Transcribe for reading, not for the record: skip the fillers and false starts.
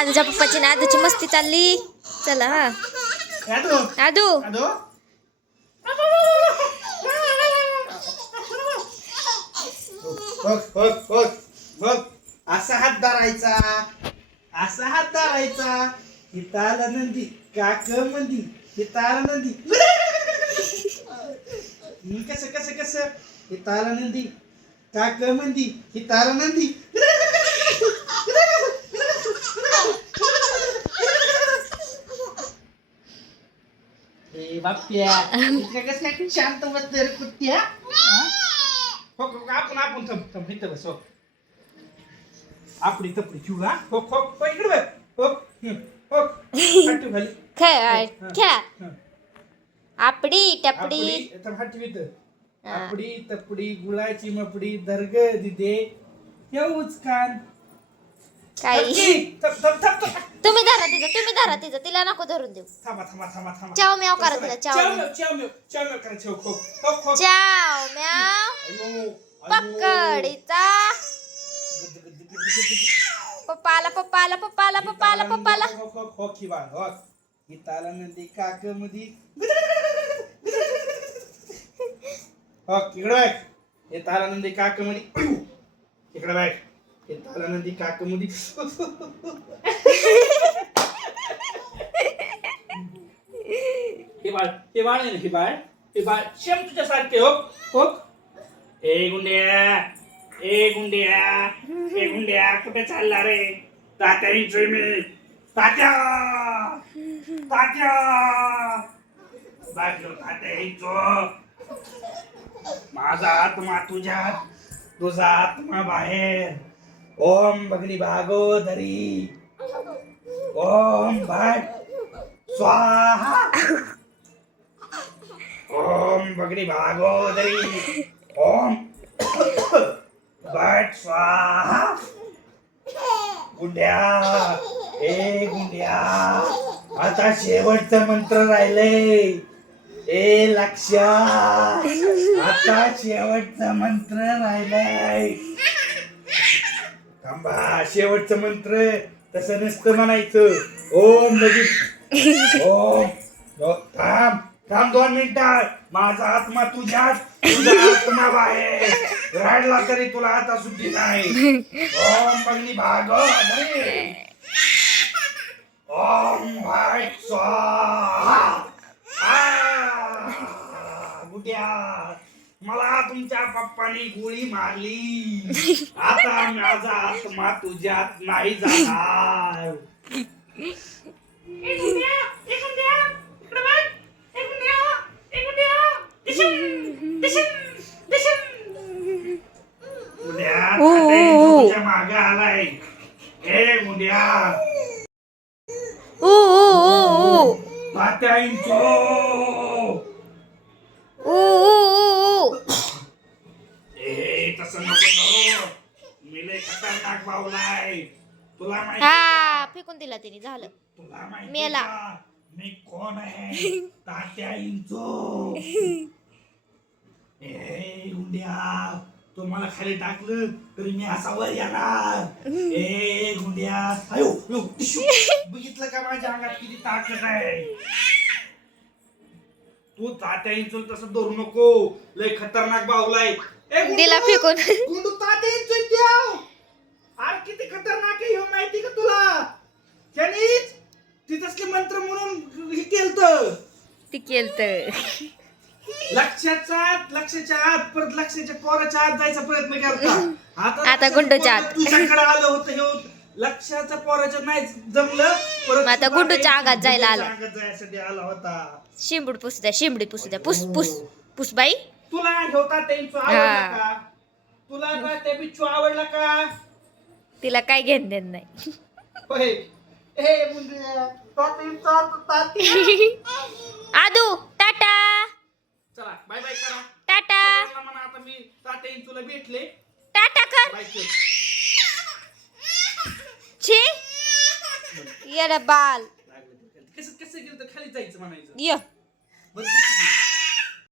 आजूच्या पप्पाची ना आजूची मस्ती चालली. चला हा आदू असा हात धरायचा, असा हात धरायचा. हिताला नंदी काक मंदी, हिताला नंदी. कसं कसं कसं हिताला नंदी काक मंदी, हिताला नंदी. बाप्या कसं काय शांत बस रे कुत्त्या. आपण आपण थांब इथं बस. आपली तपडी ठेवू. हा हो हो इकडे बघ. हो हो खाली खेळा आपडी टपडी आपडी तपडी गुळाची मपडी दर्ग दिदे येऊच कान. काही तुम्ही धरा तिचं तिला नको धरून देऊ. थांबा थांबा थांबा थांबा. चाव म्याव करा तिला चाव करायचं. हो चाव म्याव पकडीचा. पप्पाला पप्पाला पप्पाला पप्पाला पप्पाला. हो खिवा हो हिताला नंदी काक मधी. हो इकडे बघ. हिताला नंदी काक मधी. इकडे बघ. हिताला नंदी काक मधी. हिबाळ नाही हिबाळ शेम तुझ्यासारखे. हो हो ए गुंड्या कुठे चालला रे. तात्या येतोय मी. तात्या बाजू तात्या येतो. माझा आत्मा तुझ्यात, तुझा आत्मा बाहेर. ओम भगनी भागोदरी, ओम भट स्वाहा. ओम भगनी भागोदरी, ओम भट स्वाहा. गुंड्या ए गुंड्या आता शेवटचं मंत्र राहिले. ए लक्ष्या आता शेवटचा मंत्र राहिलाय. थांबा शेवटचं मंत्र तसं नसतं म्हणायचं. ओम लगेच ओम थांब 2 मिनिटात. माझा आत्मा तुझ्यात, तुझा आत्मा बाहेर. रडला तरी तुला आता सुट्टी नाही. ओम भगनी भागोदरी, ओम भट स्वाहा. गुड्या मला तुमच्या पप्पानी गोळी मारली. आता माझा आत्मा तुझ्यात नाही जाणार. तुझ्या मागे आलाय. ए मुंड्या तात्या इंचो. ए तसं नको करू. मी लय खतरनाक बावलाय. तुला माहिती हा फेकून दिला तिने झालं. तुला माहिती मेला. का मी कोण आहे. तात्या इंचो. ए गुंड्या तो मला खाली टाकलं तरी मी असा वर येणार. ए गुंड्या अयो बघितलं का माझ्या अंगात किती ताकद आहे. तू तात्या इंचोल तसं धरू नको. लय खतरनाक बाहुलाय. दिला फेकून. गुंडू तात्या इंचोल द्याव. आर किती खतरनाक आहे हे माहिती का तुला. त्यानीच तिथसले मंत्र म्हणून हे केलतं. ती केलत लक्षाच्या आत परत लक्षाच्या पोराच्या आत जायचा प्रयत्न केला. आता गुंडूच्या आत. तुझ्याकडे आलं होतं हे लक्षाच्या पोराच्या नाही जमलं. परत आता गुंडूच्या आगात जायला आला. जायसाठी आला होता. शिंबूड पुसू द्या पुस पुस पुस बाई. तुला ठेवता त्यांचं आवडला का. तुला का त्या बिच्छू आवडला का. तिला काय घेण देण नाही. होय ए मुंड्या आदू टाटा. चला बाय बाय करा. टाटा म्हणा आता मी तात्या इंचूला भेटले. टाटा कर. बाय कर. छी येडा बाल. कसं गेलं तर खाली जायचं म्हणायचं. य बरं